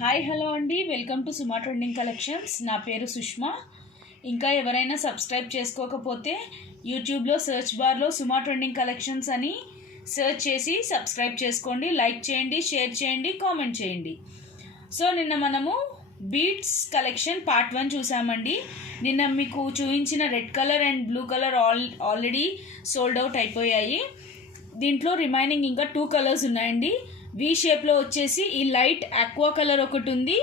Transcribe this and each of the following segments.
Hi hello అండి, welcome to Suma trending collections. నా పేరు సుష్మా. ఇంకా ఎవరైనా సబ్స్క్రైబ్ చేసుకోకపోతే యూట్యూబ్లో సెర్చ్ బార్లో సుమా ట్రెండింగ్ కలెక్షన్స్ అని సెర్చ్ చేసి సబ్స్క్రైబ్ చేసుకోండి, లైక్ చేయండి, షేర్ చేయండి, కామెంట్ చేయండి. సో నిన్న మనము బీడ్స్ కలెక్షన్ పార్ట్ 1 చూసామండి. నిన్న మీకు చూపించిన red colour and blue colour already sold out అయిపోయాయి. దీంట్లో రిమైనింగ్ ఇంకా 2 కలర్స్ ఉన్నాయండి. వి షేప్లో వచ్చేసి ఈ లైట్ ఆక్వా కలర్ ఒకటి ఉంది,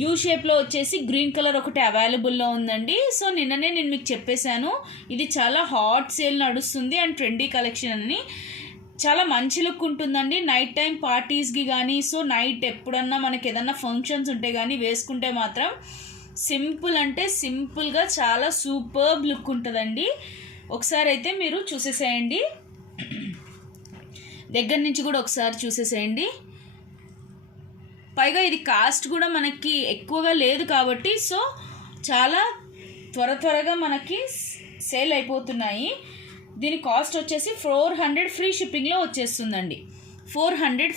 యూ షేప్లో వచ్చేసి గ్రీన్ కలర్ ఒకటి అవైలబుల్లో ఉందండి. సో నిన్ననే నేను మీకు చెప్పేశాను, ఇది చాలా హాట్ సేల్ నడుస్తుంది అండ్ ట్రెండీ కలెక్షన్ అని. చాలా మంచి లుక్ ఉంటుందండి నైట్ టైం పార్టీస్కి కానీ. సో నైట్ ఎప్పుడన్నా మనకి ఏదన్నా ఫంక్షన్స్ ఉంటే కానీ వేసుకుంటే మాత్రం సింపుల్ అంటే సింపుల్గా చాలా సూపర్బ్ లుక్ ఉంటుందండి. ఒకసారి అయితే మీరు చూసేసేయండి, దగ్గర నుంచి కూడా ఒకసారి చూసేసేయండి. పైగా ఇది కాస్ట్ కూడా మనకి ఎక్కువగా లేదు కాబట్టి సో చాలా త్వరగా మనకి సేల్ అయిపోతున్నాయి. దీని కాస్ట్ వచ్చేసి 400 ఫ్రీ షిప్పింగ్లో వచ్చేస్తుందండి. 400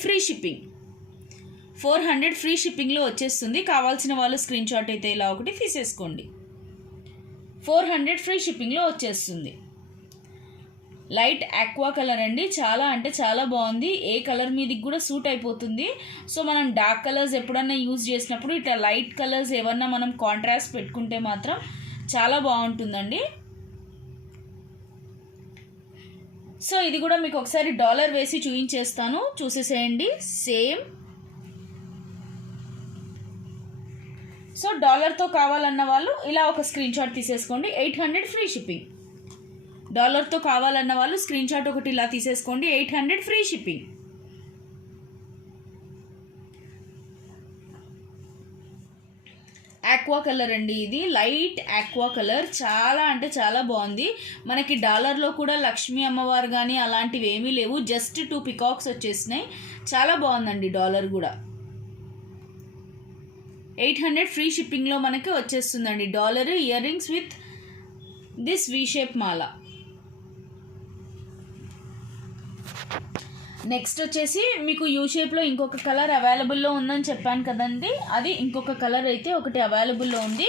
ఫ్రీ షిప్పింగ్లో వచ్చేస్తుంది. కావాల్సిన వాళ్ళు స్క్రీన్ షాట్ అయితే ఇలా ఒకటి తీసేసుకోండి. 400 ఫ్రీ షిప్పింగ్లో వచ్చేస్తుంది. లైట్ ఆక్వా కలర్ అండి, చాలా అంటే చాలా బాగుంది. ఏ కలర్ మీదకి కూడా సూట్ అయిపోతుంది. సో మనం డార్క్ కలర్స్ ఎప్పుడన్నా యూజ్ చేసినప్పుడు ఇట్లా లైట్ కలర్స్ ఏమన్నా మనం కాంట్రాస్ట్ పెట్టుకుంటే మాత్రం చాలా బాగుంటుందండి. సో ఇది కూడా మీకు ఒకసారి డాలర్ వేసి చూపించేస్తాను, చూసేసేయండి. సేమ్ సో డాలర్తో కావాలన్న వాళ్ళు ఇలా ఒక స్క్రీన్ షాట్ తీసేసుకోండి. 800 ఫ్రీ షిప్పింగ్. డాలర్తో కావాలన్న వాళ్ళు స్క్రీన్ షాట్ ఒకటి ఇలా తీసేసుకోండి. 800 ఫ్రీ షిప్పింగ్. ఆక్వా కలర్ అండి, ఇది లైట్ ఆక్వా కలర్, చాలా అంటే చాలా బాగుంది. మనకి డాలర్లో కూడా లక్ష్మీ అమ్మవారు కానీ అలాంటివి ఏమీ లేవు, జస్ట్ 2 పికాక్స్ వచ్చేసినాయి. చాలా బాగుందండి డాలర్ కూడా. 800 ఫ్రీ షిప్పింగ్లో మనకి వచ్చేస్తుందండి dollar. Ear rings with this V shape Mala. Next వచ్చేసి మీకు యూ షేప్లో ఇంకొక కలర్ అవైలబుల్లో ఉందని చెప్పాను కదండి, అది ఇంకొక కలర్ అయితే ఒకటి అవైలబుల్లో ఉంది.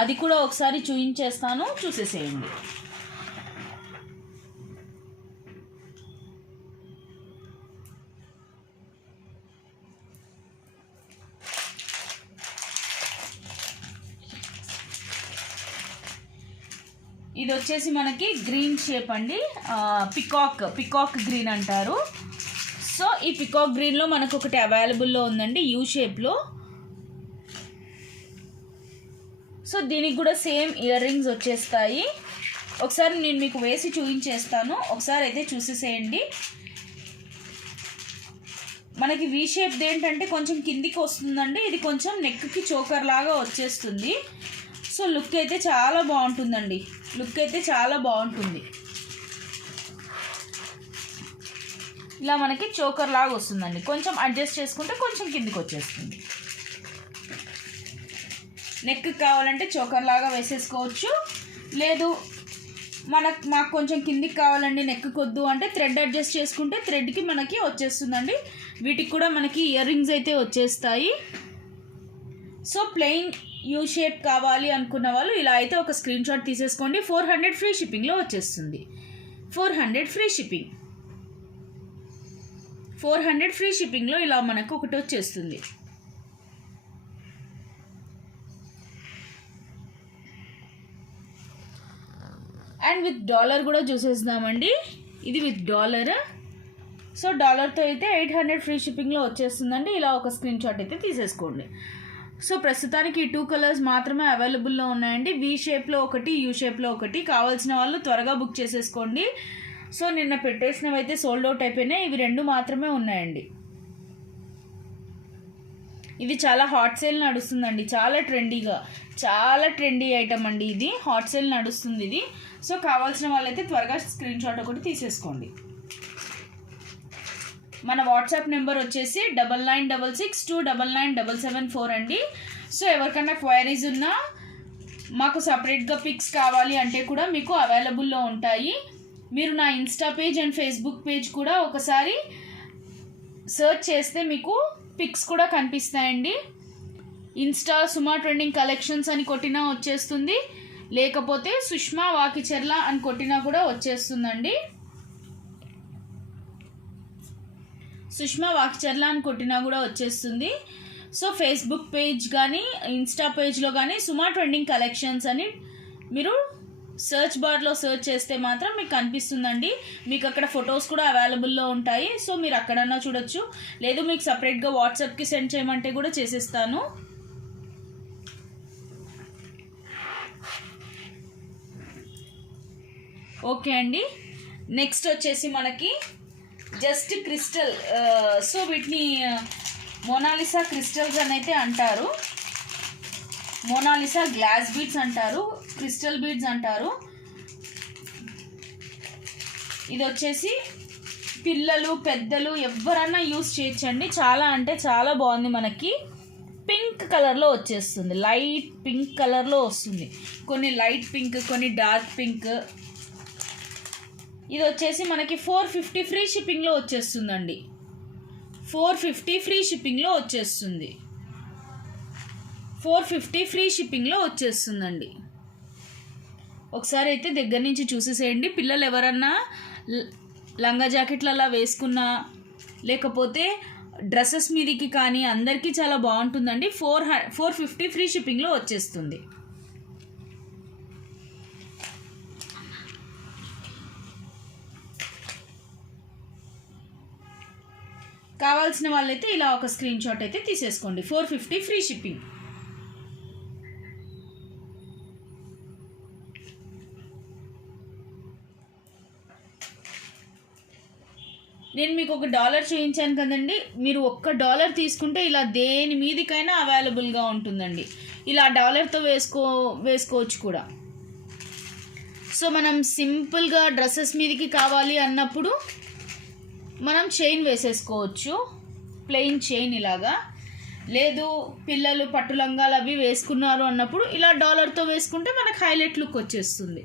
అది కూడా ఒకసారి చూపించేస్తాను, చూసేసేయండి. ఇది వచ్చేసి మనకి గ్రీన్ షేప్ అండి, పికాక్ గ్రీన్ అంటారు. సో ఈ పికాక్ గ్రీన్లో మనకు ఒకటి అవైలబుల్లో ఉందండి యూ షేప్లో. సో దీనికి కూడా సేమ్ ఇయర్ రింగ్స్ వచ్చేస్తాయి. ఒకసారి నేను మీకు వేసి చూపించేస్తాను, ఒకసారి అయితే చూసేసేయండి. మనకి వీ షేప్ ఏంటంటే కొంచెం కిందికి వస్తుందండి, ఇది కొంచెం నెక్కి చోకర్ లాగా వచ్చేస్తుంది. సో లుక్ అయితే చాలా బాగుంటుందండి, లుక్ అయితే చాలా బాగుంటుంది. ఇలా మనకి చోకర్ లాగా వస్తుందండి, కొంచెం అడ్జస్ట్ చేసుకుంటే కొంచెం కిందికి వచ్చేస్తుంది. నెక్ కావాలంటే చోకర్ లాగా వేసేసుకోవచ్చు, లేదు మాకు కొంచెం కిందికి కావాలండి నెక్ కొద్దు అంటే థ్రెడ్ అడ్జస్ట్ చేసుకుంటే థ్రెడ్కి మనకి వచ్చేస్తుందండి. వీటికి కూడా మనకి ఇయర్ రింగ్స్ అయితే వచ్చేస్తాయి. సో ప్లెయిన్ యూ షేప్ కావాలి అనుకున్న వాళ్ళు ఇలా అయితే ఒక స్క్రీన్ షాట్ తీసేసుకోండి. 400 ఫ్రీ షిప్పింగ్లో వచ్చేస్తుంది. 400 ఫ్రీ షిప్పింగ్. 400 ఫ్రీ షిప్పింగ్లో ఇలా మనకు ఒకటి వచ్చేస్తుంది. అండ్ విత్ డాలర్ కూడా చూసేద్దామండి. ఇది విత్ డాలర్. సో డాలర్తో అయితే 800 ఫ్రీ షిప్పింగ్లో వచ్చేస్తుందండి. ఇలా ఒక స్క్రీన్ షాట్ అయితే తీసేసుకోండి. సో ప్రస్తుతానికి ఈ 2 కలర్స్ మాత్రమే అవైలబుల్లో ఉన్నాయండి. వి షేప్లో ఒకటి, యూ షేప్లో ఒకటి. కావాల్సిన వాళ్ళు త్వరగా బుక్ చేసేసుకోండి. సో నిన్న పెట్టేసినవి అయితే సోల్డ్ అవుట్ అయిపోయినాయి, ఇవి 2 మాత్రమే ఉన్నాయండి. ఇది చాలా హాట్ సేల్ నడుస్తుందండి, చాలా ట్రెండీ ఐటమ్ అండి. ఇది హాట్ సేల్ నడుస్తుంది ఇది. సో కావాల్సిన వాళ్ళైతే త్వరగా స్క్రీన్ షాట్ ఒకటి తీసేసుకోండి. మన వాట్సాప్ నెంబర్ వచ్చేసి 9966299774 అండి. సో ఎవరికన్నా క్వైరీస్ ఉన్నా మాకు సపరేట్గా పిక్స్ కావాలి అంటే కూడా మీకు అవైలబుల్లో ఉంటాయి. మీరు నా Insta page and Facebook page కూడా ఒకసారి సర్చ్ చేస్తే మీకు పిక్స్ కూడా కనిపిస్తాయండి. ఇన్స్టా సుమా ట్రెండింగ్ కలెక్షన్స్ అని కొట్టినా వచ్చేస్తుంది, లేకపోతే సుష్మా వాకిచెర్ల అని కొట్టినా కూడా వచ్చేస్తుందండి. సుష్మా వాకిచెర్ల అని కొట్టినా కూడా వచ్చేస్తుంది. సో ఫేస్బుక్ పేజ్ కానీ ఇన్స్టా పేజ్లో కానీ సుమా ట్రెండింగ్ కలెక్షన్స్ అని మీరు సర్చ్ బార్లో సర్చ్ చేస్తే మాత్రం మీకు కనిపిస్తుందండి. మీకు అక్కడ ఫొటోస్ కూడా అవైలబుల్లో ఉంటాయి. సో మీరు అక్కడన్నా చూడొచ్చు, లేదు మీకు సపరేట్గా వాట్సాప్కి సెండ్ చేయమంటే కూడా చేసేస్తాను. ఓకే అండి. నెక్స్ట్ వచ్చేసి మనకి జస్ట్ క్రిస్టల్, సో వీటిని మోనాలిసా క్రిస్టల్స్ అని అయితే అంటారు. మోనాలిసా గ్లాస్ బీడ్స్ అంటారు, క్రిస్టల్ బీడ్స్ అంటారు. ఇది వచ్చేసి పిల్లలు పెద్దలు ఎవరన్నా యూస్ చేయొచ్చండి. చాలా అంటే చాలా బాగుంది. మనకి పింక్ కలర్లో వచ్చేస్తుంది, లైట్ పింక్ కలర్లో వస్తుంది. కొన్ని లైట్ పింక్, కొన్ని డార్క్ పింక్. ఇది వచ్చేసి మనకి 450 ఫ్రీ షిప్పింగ్లో వచ్చేస్తుందండి. 450 ఫ్రీ షిప్పింగ్లో వచ్చేస్తుంది. 450 ఫ్రీ షిప్పింగ్లో వచ్చేస్తుందండి. ఒకసారి అయితే దగ్గర నుంచి చూసేసేయండి. పిల్లలు ఎవరన్నా లంగా జాకెట్లు అలా వేసుకున్నా, లేకపోతే డ్రెస్సెస్ మీదకి కానీ అందరికీ చాలా బాగుంటుందండి. 450 ఫ్రీ షిప్పింగ్లో వచ్చేస్తుంది. కావాల్సిన వాళ్ళైతే ఇలా ఒక స్క్రీన్ షాట్ అయితే తీసేసుకోండి. 450 ఫ్రీ షిప్పింగ్. నేను మీకు $1 చూపించాను కదండి, మీరు $1 తీసుకుంటే ఇలా దేని మీదికైనా అవైలబుల్గా ఉంటుందండి. ఇలా $1తో వేసుకోవచ్చు కూడా. సో మనం సింపుల్గా డ్రెస్సెస్ మీదకి కావాలి అన్నప్పుడు మనం చైన్ వేసేసుకోవచ్చు, ప్లెయిన్ చైన్ ఇలాగా. లేదు పిల్లలు పట్టు లంగాలు అవి వేసుకున్నారు అన్నప్పుడు ఇలా $1తో వేసుకుంటే మనకు హైలైట్ లుక్ వచ్చేస్తుంది.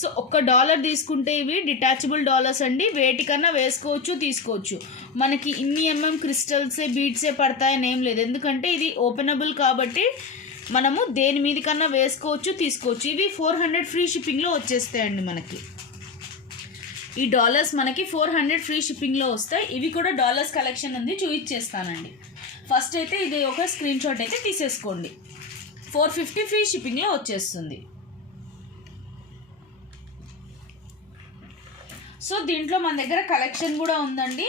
సో $1 తీసుకుంటే ఇవి డిటాచబుల్ డాలర్స్ అండి. వేటికన్నా వేసుకోవచ్చు, తీసుకోవచ్చు. మనకి ఇన్ని క్రిస్టల్సే బీడ్సే పడతాయని ఏం లేదు, ఎందుకంటే ఇది ఓపెనబుల్ కాబట్టి మనము దేని మీదకన్నా వేసుకోవచ్చు, తీసుకోవచ్చు. ఇవి 400 ఫ్రీ షిప్పింగ్లో వచ్చేస్తాయండి. మనకి ఈ డాలర్స్ మనకి 400 ఫ్రీ షిప్పింగ్లో వస్తాయి. ఇవి కూడా డాలర్స్ కలెక్షన్ ఉంది, చూపించేస్తానండి. ఫస్ట్ అయితే ఇది ఒక స్క్రీన్ షాట్ అయితే తీసేసుకోండి. 450 ఫ్రీ షిప్పింగ్లో వచ్చేస్తుంది. సో దీంట్లో మన దగ్గర కలెక్షన్ కూడా ఉందండి.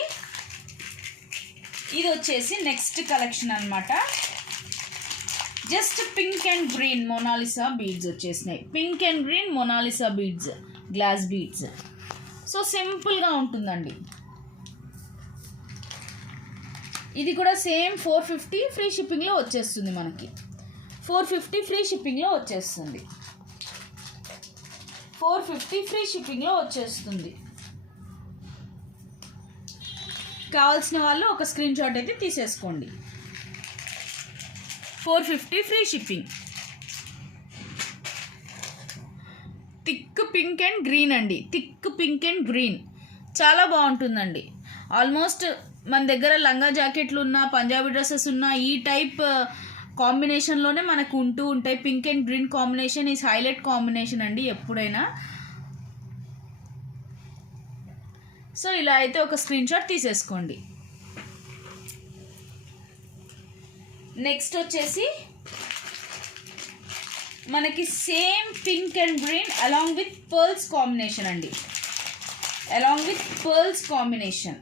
ఇది వచ్చేసి నెక్స్ట్ కలెక్షన్ అనమాట. Just pink and green Mona Lisa beads వచ్చేసినాయి. Pink and green Mona Lisa beads, glass beads. So సింపుల్గా ఉంటుందండి. ఇది కూడా సేమ్ 450 ఫ్రీ షిప్పింగ్లో వచ్చేస్తుంది. మనకి 450 ఫ్రీ షిప్పింగ్లో వచ్చేస్తుంది. 450 ఫ్రీ షిప్పింగ్లో వచ్చేస్తుంది. కావాల్సిన వాళ్ళు ఒక స్క్రీన్ షాట్ అయితే తీసేసుకోండి. 450 free shipping. Thick pink and green అండి. థిక్ పింక్ అండ్ గ్రీన్ చాలా బాగుంటుందండి. ఆల్మోస్ట్ మన దగ్గర లంగా జాకెట్లు ఉన్న, పంజాబీ డ్రెస్సెస్ ఉన్న ఈ టైప్ కాంబినేషన్లోనే మనకు ఉంటూ ఉంటాయి. Pink and green combination is highlight combination అండి ఎప్పుడైనా. సో ఇలా అయితే ఒక స్క్రీన్ షాట్ తీసేసుకోండి. నెక్స్ట్ వచ్చేసి మనకి same pink and green along with pearls combination అండి. Along with pearls combination.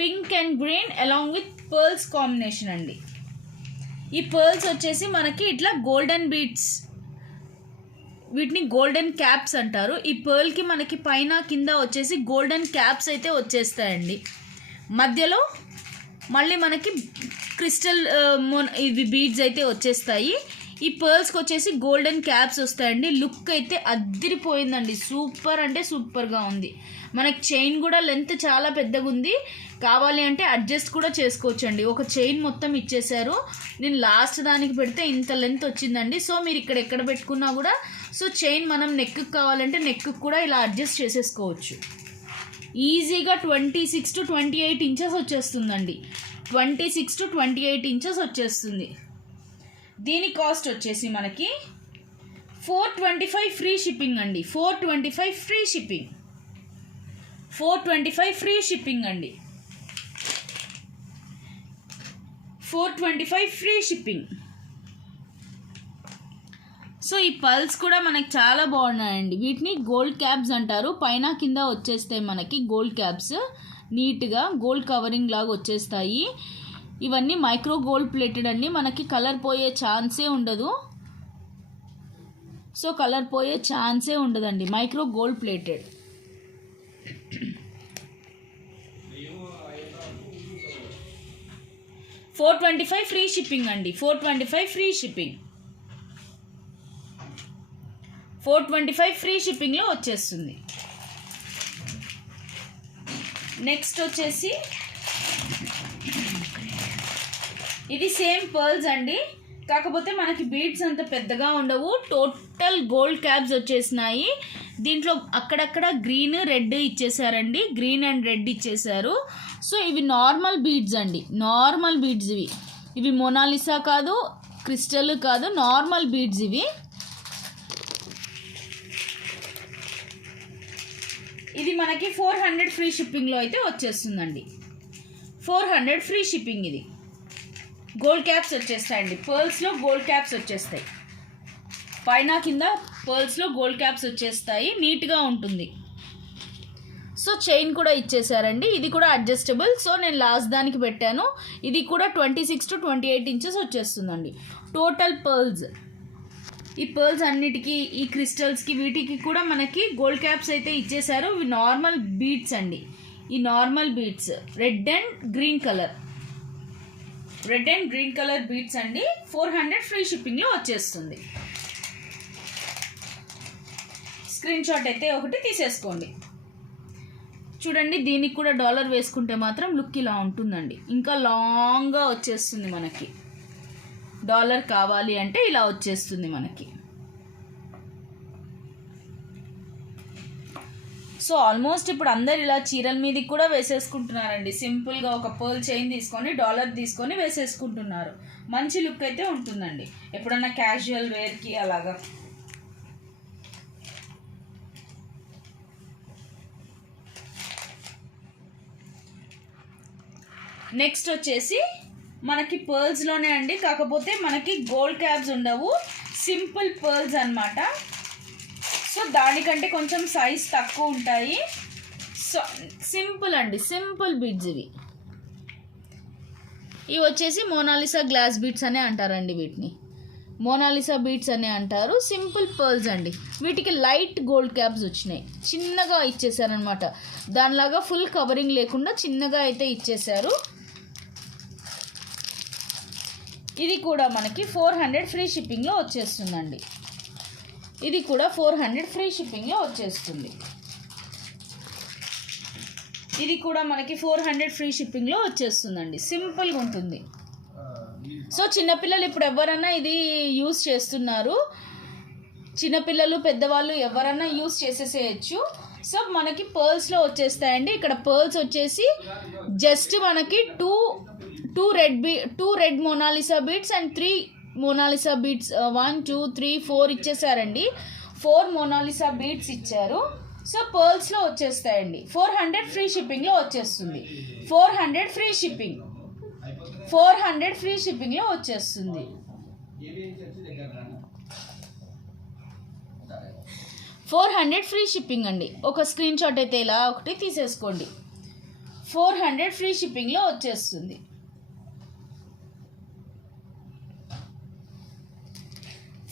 Pink and green along with pearls combination అండి. ఈ పర్ల్స్ వచ్చేసి మనకి ఇట్లా గోల్డెన్ బీడ్స్, వీటిని గోల్డెన్ క్యాప్స్ అంటారు. ఈ పర్ల్కి మనకి పైన కింద వచ్చేసి గోల్డెన్ క్యాప్స్ అయితే వచ్చేస్తాయండి. మధ్యలో మళ్ళీ మనకి క్రిస్టల్ ఇవి బీడ్స్ అయితే వచ్చేస్తాయి. ఈ పర్ల్స్కి వచ్చేసి గోల్డెన్ క్యాప్స్ వస్తాయండి. లుక్ అయితే అద్దిరిపోయిందండి, సూపర్ అంటే సూపర్గా ఉంది. మనకి చైన్ కూడా లెంత్ చాలా పెద్దగా ఉంది. కావాలి అంటే అడ్జస్ట్ కూడా చేసుకోవచ్చు అండి. ఒక చైన్ మొత్తం ఇచ్చేసారు. నేను లాస్ట్ దానికి పెడితే ఇంత లెంత్ వచ్చిందండి. సో మీరు ఇక్కడ ఎక్కడ పెట్టుకున్నా కూడా, సో చైన్ మనం నెక్కి కావాలంటే నెక్కి కూడా ఇలా అడ్జస్ట్ చేసేసుకోవచ్చు. ఈజీగా 26 to 28 ఇంచెస్ వచ్చేస్తుందండి. 26 to 28 ఇంచెస్ వచ్చేస్తుంది. దీని కాస్ట్ వచ్చేసి మనకి 425 ఫ్రీ షిప్పింగ్ అండి. 425 ఫ్రీ షిప్పింగ్. 425 ఫ్రీ షిప్పింగ్ అండి. 425 ఫ్రీ షిప్పింగ్. సో ఈ పల్స్ కూడా మనకి చాలా బాగున్నాయండి. వీటిని గోల్డ్ క్యాప్స్ అంటారు. పైన కింద వచ్చేస్తాయి మనకి గోల్డ్ క్యాప్స్, నీట్గా గోల్డ్ కవరింగ్ లాగా వచ్చేస్తాయి. ఇవన్నీ మైక్రో గోల్డ్ ప్లేటెడ్ అండి. మనకి కలర్ పోయే ఛాన్సే ఉండదు. సో కలర్ పోయే ఛాన్సే ఉండదండి. Micro gold plated. $425 free shipping అండి. 425 ఫ్రీ షిప్పింగ్. 425 ఫ్రీ షిప్పింగ్లో వచ్చేస్తుంది. నెక్స్ట్ వచ్చేసి ఇది సేమ్ పర్ల్స్ అండి, కాకపోతే మనకి బీడ్స్ అంత పెద్దగా ఉండవు. టోటల్ గోల్డ్ క్యాప్స్ వచ్చేసినాయి. దీంట్లో అక్కడక్కడ గ్రీన్ రెడ్ ఇచ్చేసారండి. గ్రీన్ అండ్ రెడ్ ఇచ్చేసారు. సో ఇవి నార్మల్ బీడ్స్ అండి. నార్మల్ బీడ్స్ ఇవి మోనాలిసా కాదు, క్రిస్టల్ కాదు, నార్మల్ బీడ్స్ ఇవి. ఇది మనకి 400 ఫ్రీ షిప్పింగ్లో అయితే వచ్చేస్తుందండి. 400 ఫ్రీ షిప్పింగ్. ఇది గోల్డ్ క్యాప్స్ వచ్చేస్తాయండి. పర్ల్స్లో గోల్డ్ క్యాప్స్ వచ్చేస్తాయి. పైన కింద పర్ల్స్లో గోల్డ్ క్యాప్స్ వచ్చేస్తాయి. నీట్గా ఉంటుంది. సో చైన్ కూడా ఇచ్చేసారండి. ఇది కూడా అడ్జస్టబుల్. సో నేను లాస్ట్ దానికి పెట్టాను. ఇది కూడా 26 to 28 ఇంచెస్ వచ్చేస్తుందండి. Total pearls. ఈ పర్ల్స్ అన్నిటికీ, ఈ క్రిస్టల్స్కి, వీటికి కూడా మనకి గోల్డ్ క్యాప్స్ అయితే ఇచ్చేసారు. ఇవి నార్మల్ బీడ్స్ అండి. ఈ normal beads red and green colour. Red and green colour beads అండి. 400 ఫ్రీ షిప్పింగ్లో వచ్చేస్తుంది. స్క్రీన్ షాట్ అయితే ఒకటి తీసేసుకోండి. చూడండి, దీనికి కూడా డాలర్ వేసుకుంటే మాత్రం లుక్ ఇలా ఉంటుందండి. ఇంకా లాంగ్గా వచ్చేస్తుంది మనకి. డాలర్ కావాలి అంటే ఇలా వచ్చేస్తుంది మనకి. సో ఆల్మోస్ట్ ఇప్పుడు అందరు ఇలా చీరల మీదకి కూడా వేసేసుకుంటున్నారండి. సింపుల్గా ఒక పర్ల్ చైన్ తీసుకొని డాలర్ తీసుకొని వేసేసుకుంటున్నారు. మంచి లుక్ అయితే ఉంటుందండి ఎప్పుడన్నా క్యాజువల్ వేర్కి అలాగా. నెక్స్ట్ వచ్చేసి మనకి పర్ల్స్లోనే అండి, కాకపోతే మనకి గోల్డ్ క్యాప్స్ ఉండవు. సింపుల్ పర్ల్స్ అన్నమాట. సో దానికంటే కొంచెం సైజ్ తక్కువ ఉంటాయి. సో సింపుల్ అండి, సింపుల్ బీడ్స్ ఇవి. ఇవి వచ్చేసి మోనాలిసా గ్లాస్ బీడ్స్ అనే అంటారండి. వీటిని మోనాలిసా బీడ్స్ అనే అంటారు. సింపుల్ పర్ల్స్ అండి. వీటికి లైట్ గోల్డ్ క్యాప్స్ వచ్చినాయి. చిన్నగా ఇచ్చేసారనమాట. దానిలాగా ఫుల్ కవరింగ్ లేకుండా చిన్నగా అయితే ఇచ్చేసారు. ఇది కూడా మనకి 400 ఫ్రీ షిప్పింగ్లో వచ్చేస్తుందండి. ఇది కూడా 400 ఫ్రీ షిప్పింగ్లో వచ్చేస్తుంది. ఇది కూడా మనకి 400 ఫ్రీ షిప్పింగ్లో వచ్చేస్తుందండి. సింపుల్గా ఉంటుంది. సో చిన్నపిల్లలు ఇప్పుడు ఎవరన్నా ఇది యూస్ చేస్తున్నారు. చిన్నపిల్లలు, పెద్దవాళ్ళు ఎవరన్నా యూస్ చేసేసేయచ్చు. సో మనకి పర్ల్స్లో వచ్చేస్తాయండి. ఇక్కడ పర్ల్స్ వచ్చేసి జస్ట్ మనకి two red Mona Lisa beads and 3 Mona Lisa beads 1 2 3 4 ఇచ్చేసారండి. 4 మోనాలిసా బీడ్స్ ఇచ్చారు. సో పర్ల్స్లో వచ్చేస్తాయండి. 400 ఫ్రీ షిప్పింగ్లో వచ్చేస్తుంది. 400 ఫ్రీ షిప్పింగ్. 400 ఫ్రీ షిప్పింగ్లో వచ్చేస్తుంది. 400 ఫ్రీ షిప్పింగ్ అండి. ఒక స్క్రీన్ షాట్ అయితే ఇలా ఒకటి తీసేసుకోండి. 400 ఫ్రీ షిప్పింగ్లో వచ్చేస్తుంది.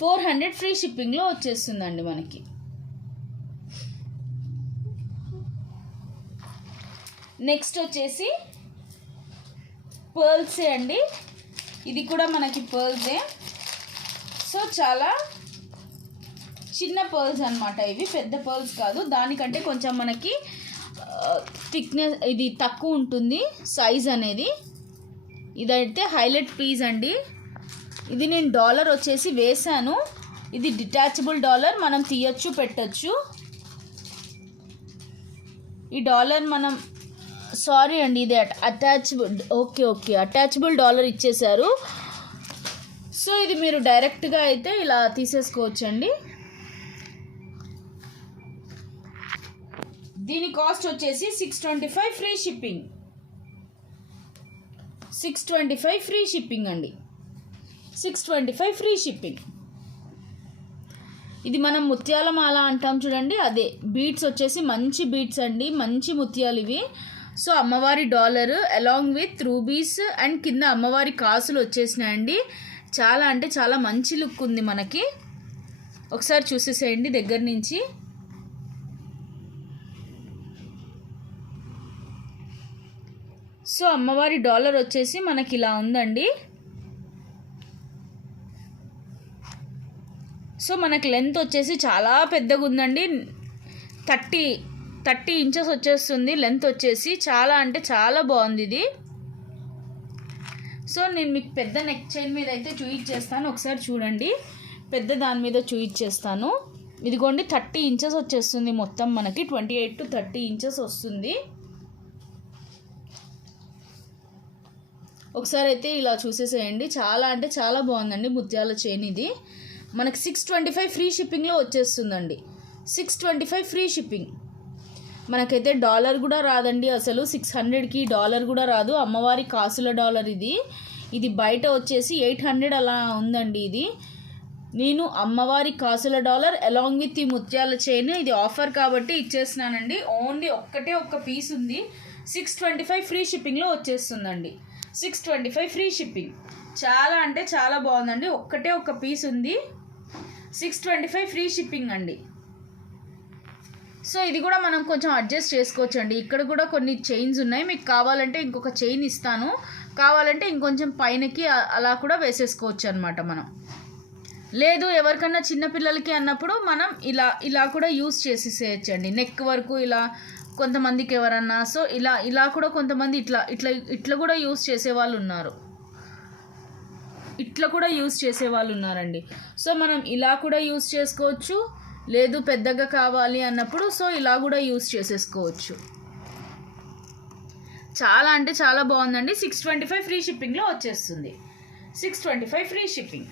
400 ఫ్రీ షిప్పింగ్లో వచ్చేస్తుందండి మనకి. నెక్స్ట్ వచ్చేసి పర్ల్సే అండి. ఇది కూడా మనకి పర్ల్సే. సో చాలా చిన్న పర్ల్స్ అన్నమాట. ఇవి పెద్ద పర్ల్స్ కాదు. దానికంటే కొంచెం మనకి థిక్నెస్ ఇది తక్కువ ఉంటుంది సైజ్ అనేది. ఇదైతే హైలైట్ పీస్ అండి. ఇది నేను డాలర్ వచ్చేసి వేసాను. ఇది డిటాచబుల్ డాలర్, మనం తీయచ్చు, పెట్టచ్చు. ఈ డాలర్ మనం సారీ అండి, ఇది అటాచబుల్. ఓకే, అటాచబుల్ డాలర్ ఇచ్చేసారు. సో ఇది మీరు డైరెక్ట్గా అయితే ఇలా తీసేసుకోవచ్చండి. దీని కాస్ట్ వచ్చేసి 625 ఫ్రీ షిప్పింగ్. 625 ఫ్రీ షిప్పింగ్ అండి. 625 ఫ్రీ షిప్పింగ్. ఇది మనం ముత్యాల మాల అంటాం చూడండి, అదే బీడ్స్ వచ్చేసి మంచి బీడ్స్ అండి, మంచి ముత్యాలు ఇవి. సో అమ్మవారి dollar along with rubies and కింద అమ్మవారి కాసులు వచ్చేసినాయండి. చాలా అంటే చాలా మంచి లుక్ ఉంది మనకి. ఒకసారి చూసేసేయండి దగ్గర నుంచి. సో అమ్మవారి డాలర్ వచ్చేసి మనకి ఇలా ఉందండి. సో మనకి లెంత్ వచ్చేసి చాలా పెద్దగా ఉందండి. 30 ఇంచెస్ వచ్చేస్తుంది లెంత్ వచ్చేసి. చాలా అంటే చాలా బాగుంది ఇది. సో నేను మీకు పెద్ద నెక్ చైన్ మీద అయితే చూయించేస్తాను, ఒకసారి చూడండి. పెద్ద దాని మీద చూయించేస్తాను. ఇదిగోండి 30 ఇంచెస్ వచ్చేస్తుంది మొత్తం మనకి. 28 to 30 ఇంచెస్ వస్తుంది. ఒకసారి అయితే ఇలా చూసేసేయండి. చాలా అంటే చాలా బాగుందండి ముత్యాల చైన్ ఇది. మనకి 625 ఫ్రీ షిప్పింగ్లో వచ్చేస్తుందండి. 625 ఫ్రీ షిప్పింగ్. మనకైతే డాలర్ కూడా రాదండి అసలు. 600కి డాలర్ కూడా రాదు. అమ్మవారి కాసుల డాలర్ ఇది. ఇది బయట వచ్చేసి 800 అలా ఉందండి. ఇది నేను అమ్మవారి కాసుల డాలర్ అలాంగ్ విత్ ఈ ముత్యాల చైన్, ఇది ఆఫర్ కాబట్టి ఇచ్చేస్తున్నానండి. ఓన్లీ ఒక్క పీస్ ఉంది. 625 ఫ్రీ షిప్పింగ్లో వచ్చేస్తుందండి. 625 ఫ్రీ షిప్పింగ్. చాలా అంటే చాలా బాగుందండి. ఒక్క పీస్ ఉంది. 625 ఫ్రీ షిప్పింగ్ అండి. సో ఇది కూడా మనం కొంచెం అడ్జస్ట్ చేసుకోవచ్చు అండి. ఇక్కడ కూడా కొన్ని చైన్స్ ఉన్నాయి. మీకు కావాలంటే ఇంకొక చైన్ ఇస్తాను, కావాలంటే ఇంకొంచెం పైనకి అలా కూడా వేసేసుకోవచ్చు అనమాట మనం. లేదు ఎవరికన్నా చిన్నపిల్లలకి అన్నప్పుడు మనం ఇలా కూడా యూస్ చేసేసేయచ్చండి. నెక్ వరకు ఇలా కొంతమందికి ఎవరన్నా. సో ఇలా కూడా కొంతమంది ఇట్లా కూడా యూస్ చేసేవాళ్ళు ఉన్నారు. ఇట్లా కూడా యూస్ చేసేవాళ్ళు ఉన్నారండి. సో మనం ఇలా కూడా యూస్ చేసుకోవచ్చు. లేదు పెద్దగా కావాలి అన్నప్పుడు సో ఇలా కూడా యూస్ చేసేసుకోవచ్చు. చాలా అంటే చాలా బాగుందండి. 625 ఫ్రీ షిప్పింగ్లో వచ్చేస్తుంది. 625 ఫ్రీ షిప్పింగ్.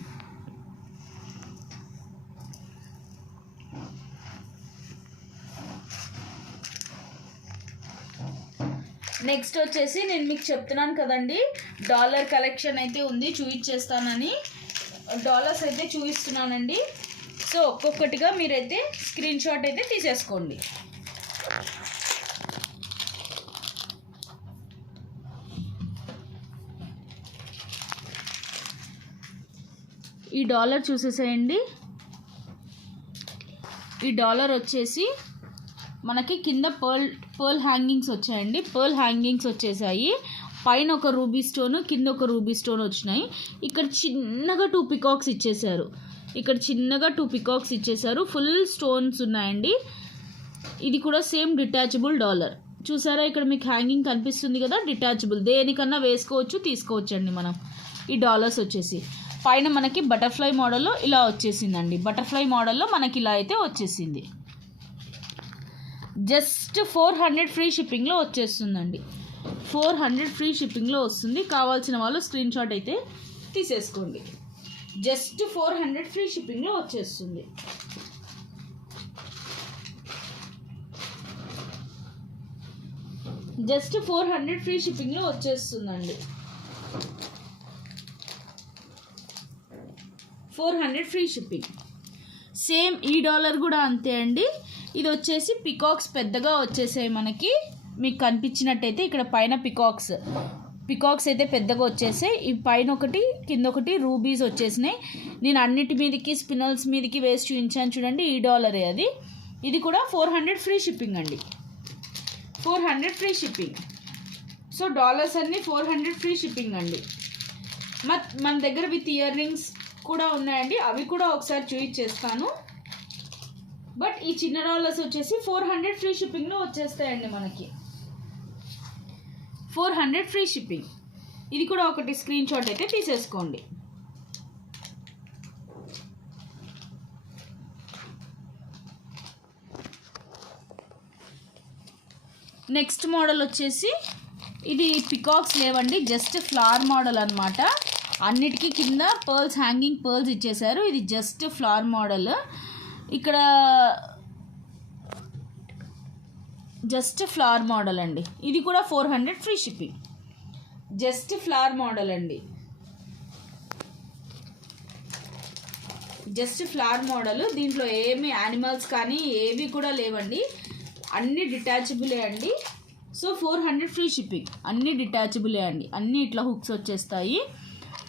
నెక్స్ట్ వచ్చేసి నేను మీకు చెప్తున్నాను కదండి, డాలర్ కలెక్షన్ అయితే ఉంది, చూపించేస్తానని. డాలర్స్ అయితే చూపిస్తున్నానండి. సో ఒక్కొక్కటిగా మీరైతే స్క్రీన్ షాట్ అయితే తీసేసుకోండి. ఈ డాలర్ చూసేసేయండి. ఈ డాలర్ వచ్చేసి మనకి కింద పర్ల్ హ్యాంగింగ్స్ వచ్చాయండి. పర్ల్ హ్యాంగింగ్స్ వచ్చేసాయి. పైన ఒక రూబీ స్టోన్, కింద ఒక రూబీ స్టోన్ వచ్చినాయి. ఇక్కడ చిన్నగా 2 పికాక్స్ ఇచ్చేసారు. ఫుల్ స్టోన్స్ ఉన్నాయండి. ఇది కూడా సేమ్ డిటాచబుల్ డాలర్. చూసారా ఇక్కడ మీకు హ్యాంగింగ్ కనిపిస్తుంది కదా, డిటాచబుల్. దేనికన్నా వేసుకోవచ్చు, తీసుకోవచ్చు అండి మనం. ఈ డాలర్స్ వచ్చేసి పైన మనకి బటర్ఫ్లై మోడల్లో ఇలా వచ్చేసిందండి. బటర్ఫ్లై మోడల్లో మనకి ఇలా అయితే వచ్చేసింది. జస్ట్ 400 ఫ్రీ షిప్పింగ్లో వచ్చేస్తుందండి. 400 ఫ్రీ షిప్పింగ్లో వస్తుంది. కావాల్సిన వాళ్ళు స్క్రీన్ షాట్ అయితే తీసేసుకోండి. జస్ట్ 400 ఫ్రీ షిప్పింగ్లో వచ్చేస్తుంది. జస్ట్ 400 ఫ్రీ షిప్పింగ్లో వచ్చేస్తుందండి. 400 ఫ్రీ షిప్పింగ్. సేమ్ ఈ డాలర్ కూడా అంతే అండి. ఇది వచ్చేసి పికాక్స్ పెద్దగా వచ్చేసాయి మనకి. మీకు కనిపించినట్టయితే ఇక్కడ పైన పికాక్స్ అయితే పెద్దగా వచ్చేసాయి. ఈ పైన ఒకటి కింద ఒకటి రూబీస్ వచ్చేసినాయి. నేను అన్నిటి మీదకి స్పినల్స్ మీదకి వేసి చూపించాను చూడండి. ఈ డాలరే అది. ఇది కూడా 400 ఫ్రీ షిప్పింగ్ అండి. 400 ఫ్రీ షిప్పింగ్. సో డాలర్స్ అన్నీ 400 ఫ్రీ షిప్పింగ్ అండి. మన దగ్గర విత్ ఇయర్ రింగ్స్ కూడా ఉన్నాయండి. అవి కూడా ఒకసారి చూపించేస్తాను. బట్ ఈ చిన్న డాలర్స్ వచ్చేసి 400 ఫ్రీ షిప్పింగ్లో వచ్చేస్తాయండి మనకి. 400 ఫ్రీ షిప్పింగ్. ఇది కూడా ఒకటి స్క్రీన్ షాట్ అయితే తీసేసుకోండి. నెక్స్ట్ మోడల్ వచ్చేసి ఇది పికాక్స్ లేవండి, జస్ట్ ఫ్లవర్ మోడల్ అనమాట. అన్నిటికీ కింద పర్ల్స్, హ్యాంగింగ్ పర్ల్స్ ఇచ్చేసారు. ఇది జస్ట్ ఫ్లవర్ మోడల్. ఇక్కడ జస్ట్ ఫ్లవర్ మోడల్ అండి. ఇది కూడా 400 free shipping. Just flower model అండి, జస్ట్ ఫ్లవర్ మోడల్. దీంట్లో ఏమి యానిమల్స్ కానీ ఏవి కూడా లేవండి, అన్నీ డిటాచబులే అండి. So 400 free shipping. అన్నీ డిటాచబులే అండి, అన్నీ ఇట్లా హుక్స్ వచ్చేస్తాయి.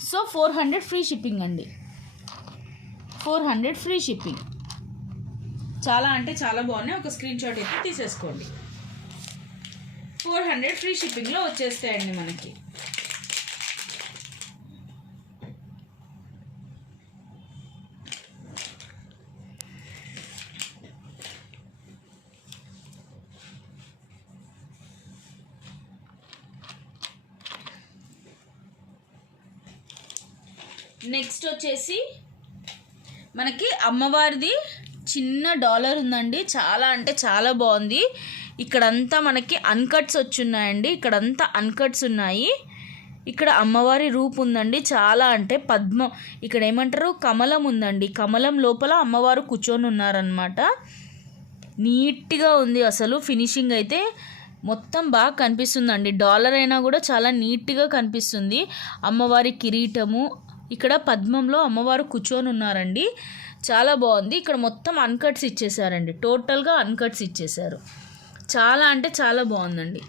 సో 400 ఫ్రీ షిప్పింగ్ అండి, 400 ఫ్రీ షిప్పింగ్. చాలా అంటే చాలా బాగున్నాయి. ఒక స్క్రీన్ షాట్ అయితే తీసేసుకోండి. 400 ఫ్రీ షిప్పింగ్లో వచ్చేస్తాయండి మనకి. నెక్స్ట్ వచ్చేసి మనకి అమ్మవారిది చిన్న డాలర్ ఉందండి. చాలా అంటే చాలా బాగుంది. ఇక్కడంతా మనకి అన్కట్స్ వచ్చున్నాయండి, ఇక్కడంతా అన్కట్స్ ఉన్నాయి. ఇక్కడ అమ్మవారి రూపు ఉందండి. చాలా అంటే పద్మం, ఇక్కడ ఏమంటారు కమలం ఉందండి. కమలం లోపల అమ్మవారు కూర్చొని ఉన్నారనమాట. నీట్గా ఉంది అసలు. ఫినిషింగ్ అయితే మొత్తం బాగా కనిపిస్తుందండి. డాలర్ అయినా కూడా చాలా నీట్గా కనిపిస్తుంది. అమ్మవారి కిరీటము, ఇక్కడ పద్మంలో అమ్మవారు కూర్చొని ఉన్నారండి. చాలా బాగుంది. ఇక్కడ మొత్తం అన్కట్స్ ఇచ్చేసారండి, టోటల్గా అన్కట్స్ ఇచ్చేసారు. చాలా అంటే చాలా బాగుందండి.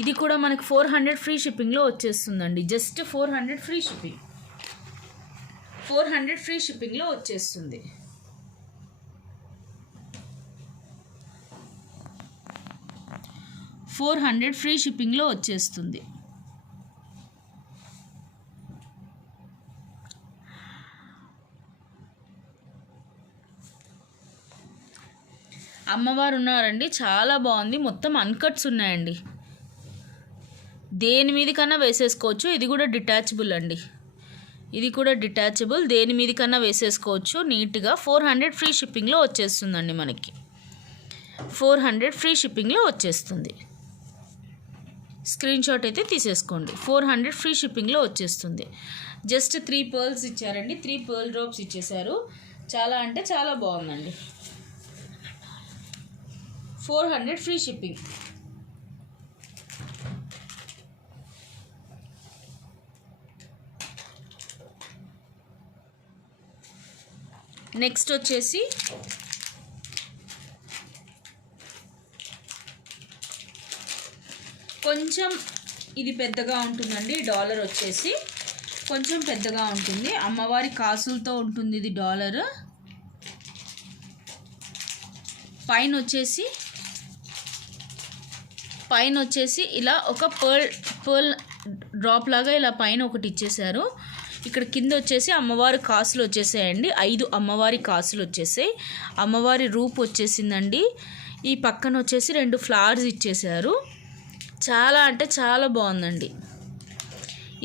ఇది కూడా మనకి 400 ఫ్రీ షిప్పింగ్లో వచ్చేస్తుందండి. జస్ట్ 400 ఫ్రీ షిప్పింగ్, 400 ఫ్రీ షిప్పింగ్లో వచ్చేస్తుంది. $400 ఫ్రీ షిప్పింగ్లో వచ్చేస్తుంది. అమ్మవారు ఉన్నారండి, చాలా బాగుంది. మొత్తం అన్కట్స్ ఉన్నాయండి, దేని మీదకన్నా వేసేసుకోవచ్చు. ఇది కూడా డిటాచబుల్ అండి, ఇది కూడా డిటాచబుల్, దేని మీదకన్నా వేసేసుకోవచ్చు నీట్గా. 400 ఫ్రీ షిప్పింగ్లో వచ్చేస్తుందండి మనకి. 400 ఫ్రీ షిప్పింగ్లో వచ్చేస్తుంది. స్క్రీన్ షాట్ అయితే తీసేసుకోండి. 400 ఫ్రీ షిప్పింగ్లో వచ్చేస్తుంది. జస్ట్ 3 పర్ల్స్ ఇచ్చారండి, 3 పర్ల్ డ్రాప్స్ ఇచ్చేసారు. చాలా అంటే చాలా బాగుందండి. 400 ఫ్రీ షిప్పింగ్. నెక్స్ట్ వచ్చేసి కొంచెం ఇది పెద్దగా ఉంటుందండి. డాలర్ వచ్చేసి కొంచెం పెద్దగా ఉంటుంది. అమ్మవారి కాసులతో ఉంటుంది ఇది డాలర్. పైన వచ్చేసి ఇలా ఒక పర్ల్ డ్రాప్ లాగా ఇలా పైన ఒకటి ఇచ్చేసారు. ఇక్కడ కింద వచ్చేసి అమ్మవారి కాసులు వచ్చేసాయండి. 5 అమ్మవారి కాసులు వచ్చేసాయి. అమ్మవారి రూపు వచ్చేసిందండి. ఈ పక్కన వచ్చేసి 2 ఫ్లవర్స్ ఇచ్చేసారు. చాలా అంటే చాలా బాగుందండి.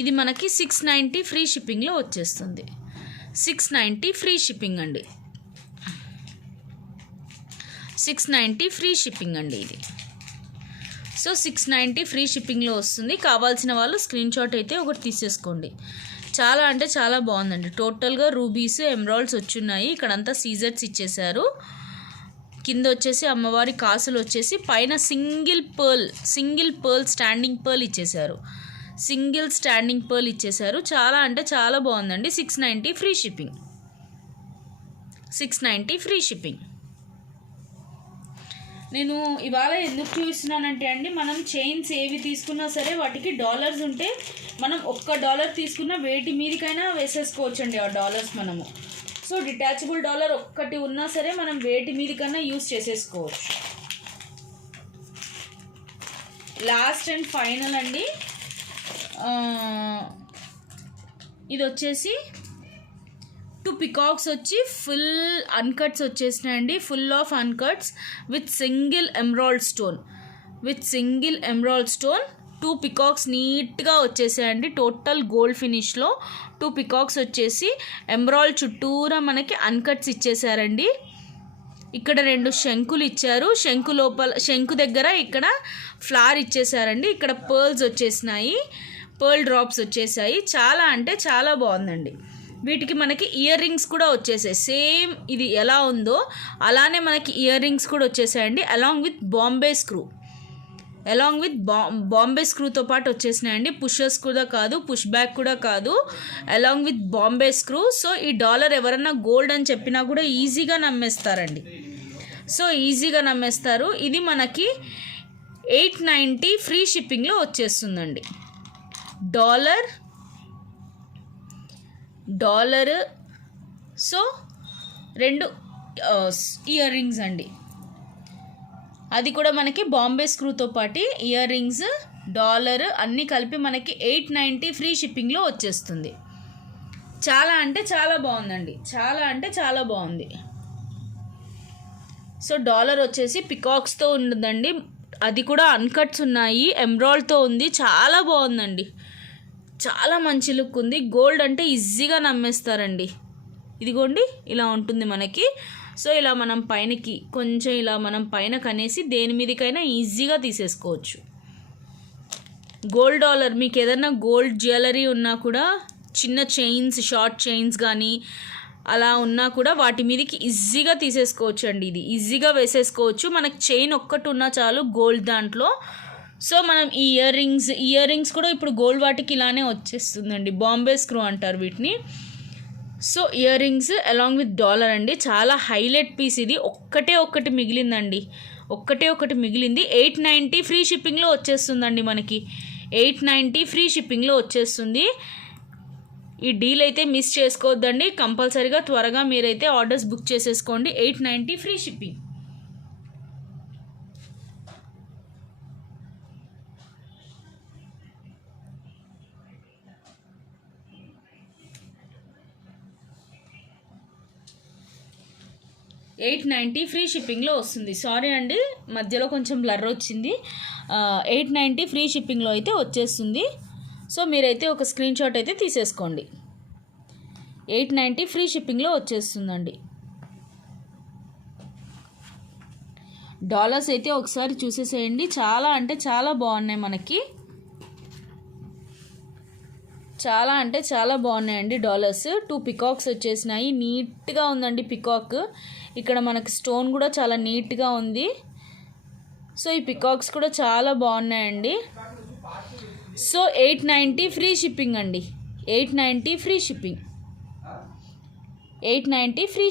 ఇది మనకి 690 ఫ్రీ షిప్పింగ్లో వచ్చేస్తుంది. 690 ఫ్రీ షిప్పింగ్ అండి, 690 ఫ్రీ షిప్పింగ్ అండి ఇది. సో 690 ఫ్రీ షిప్పింగ్లో వస్తుంది. కావాల్సిన వాళ్ళు స్క్రీన్ షాట్ అయితే ఒకటి తీసేసుకోండి. చాలా అంటే చాలా బాగుందండి. టోటల్గా రూబీస్, ఎమరాల్డ్స్ వచ్చున్నాయి. ఇక్కడంతా సీజర్స్ ఇచ్చేసారు. కింద వచ్చేసి అమ్మవారి కాసులు వచ్చేసి పైన సింగిల్ పర్ల్ స్టాండింగ్ పర్ల్ ఇచ్చేసారు. సింగిల్ స్టాండింగ్ పర్ల్ ఇచ్చేసారు. చాలా అంటే చాలా బాగుందండి. 690 ఫ్రీ షిప్పింగ్, 690 ఫ్రీ షిప్పింగ్. నేను ఇవాళ ఎందుకు చూపిస్తున్నానంటే అండి, మనం చైన్స్ ఏవి తీసుకున్నా సరే వాటికి డాలర్స్ ఉంటే మనం $1 తీసుకున్నా వేటి మీదకైనా వేసేసుకోవచ్చు అండి ఆ డాలర్స్ మనము. సో డిటాచబుల్ డాలర్ ఒక్కటి ఉన్నా సరే మనం వేటి మీదకన్నా యూస్ చేసేసుకోవచ్చు. లాస్ట్ అండ్ ఫైనల్ అండి, ఇది వచ్చేసి 2 పికాక్స్ వచ్చి ఫుల్ అన్కట్స్ వచ్చేసినాయండి. Full of uncuts with single emerald stone. 2 peacocks నీట్గా వచ్చేసాయండి. టోటల్ గోల్డ్ ఫినిష్లో 2 పికాక్స్ వచ్చేసి ఎమరాల్డ్ చుట్టూరా మనకి అన్కట్స్ ఇచ్చేసారండి. ఇక్కడ 2 శంకులు ఇచ్చారు. శంకు దగ్గర ఇక్కడ ఫ్లవర్ ఇచ్చేసారండి. ఇక్కడ పర్ల్స్ వచ్చేసినాయి, పర్ల్ డ్రాప్స్ వచ్చేసాయి. చాలా అంటే చాలా బాగుందండి. వీటికి మనకి ఇయర్ రింగ్స్ కూడా వచ్చేసాయి. సేమ్ ఇది ఎలా ఉందో అలానే మనకి ఇయర్ రింగ్స్ కూడా వచ్చేసాయండి. అలాంగ్ విత్ బాంబే స్క్రూతో పాటు వచ్చేసినాయండి. పుషర్స్ కూడా కాదు, పుష్ బ్యాక్ కూడా కాదు, along with Bombay screw. So ఈ డాలర్ ఎవరన్నా గోల్డ్ అని చెప్పినా కూడా ఈజీగా నమ్మేస్తారండి. ఇది మనకి 890 ఫ్రీ షిప్పింగ్లో వచ్చేస్తుందండి. డాలర్ సో 2 ఇయర్ రింగ్స్ అండి. అది కూడా మనకి బాంబే స్క్రూతో పాటు ఇయర్ రింగ్స్, డాలర్ అన్నీ కలిపి మనకి 890 ఫ్రీ షిప్పింగ్లో వచ్చేస్తుంది. చాలా అంటే చాలా బాగుందండి. చాలా బాగుంది. సో డాలర్ వచ్చేసి పికాక్స్తో ఉంటుందండి. అది కూడా అన్కట్స్ ఉన్నాయి, ఎమ్రాల్డ్తో ఉంది. చాలా బాగుందండి. చాలా మంచి లుక్ ఉంది. గోల్డ్ అంటే ఈజీగా నమ్మేస్తారండి. ఇదిగోండి ఇలా ఉంటుంది మనకి. సో ఇలా మనం పైనకి కొంచెం ఇలా మనం పైన కనేసి దేని మీదకైనా ఈజీగా తీసేసుకోవచ్చు. గోల్డ్ డాలర్ మీకు ఏదైనా గోల్డ్ జ్యువెలరీ ఉన్నా కూడా, చిన్న చైన్స్, షార్ట్ చైన్స్ కానీ అలా ఉన్నా కూడా వాటి మీదకి ఈజీగా తీసేసుకోవచ్చు అండి. ఇది ఈజీగా వేసేసుకోవచ్చు. మనకి చైన్ ఒక్కటి ఉన్నా చాలు గోల్డ్ దాంట్లో. సో మనం ఈ ఇయర్ రింగ్స్ కూడా ఇప్పుడు గోల్డ్ వాటికి ఇలానే వచ్చేస్తుందండి. బాంబే స్క్రూ అంటారు వీటిని. So ear rings along with dollar అండి. చాలా హైలైట్ పీస్ ఇది. ఒక్కటి మిగిలిందండి. 890 ఫ్రీ షిప్పింగ్లో వచ్చేస్తుందండి మనకి. 890 ఫ్రీ షిప్పింగ్లో వచ్చేస్తుంది. ఈ డీల్ అయితే మిస్ చేసుకోవద్దండి. కంపల్సరీగా త్వరగా మీరైతే ఆర్డర్స్ బుక్ చేసేసుకోండి. 890 ఫ్రీ షిప్పింగ్. $890 ఫ్రీ షిప్పింగ్లో వస్తుంది. సారీ అండి, మధ్యలో కొంచెం బ్లర్ వచ్చింది. 890 ఫ్రీ షిప్పింగ్లో అయితే వచ్చేస్తుంది. సో మీరైతే ఒక స్క్రీన్ షాట్ అయితే తీసేసుకోండి. 890 ఫ్రీ షిప్పింగ్లో వచ్చేస్తుందండి. డాలర్స్ అయితే ఒకసారి చూసేసేయండి. చాలా అంటే చాలా బాగున్నాయి మనకి. చాలా బాగున్నాయండి డాలర్స్. 2 పికాక్స్ వచ్చేసినాయి. నీట్గా ఉందండి పికాక్. ఇక్కడ మనకి స్టోన్ కూడా చాలా నీట్గా ఉంది. సో ఈ పికాక్స్ కూడా చాలా బాగున్నాయండి. సో 890 ఫ్రీ షిప్పింగ్ అండి. 890 ఫ్రీ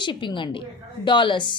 షిప్పింగ్ అండి. డాలర్స్.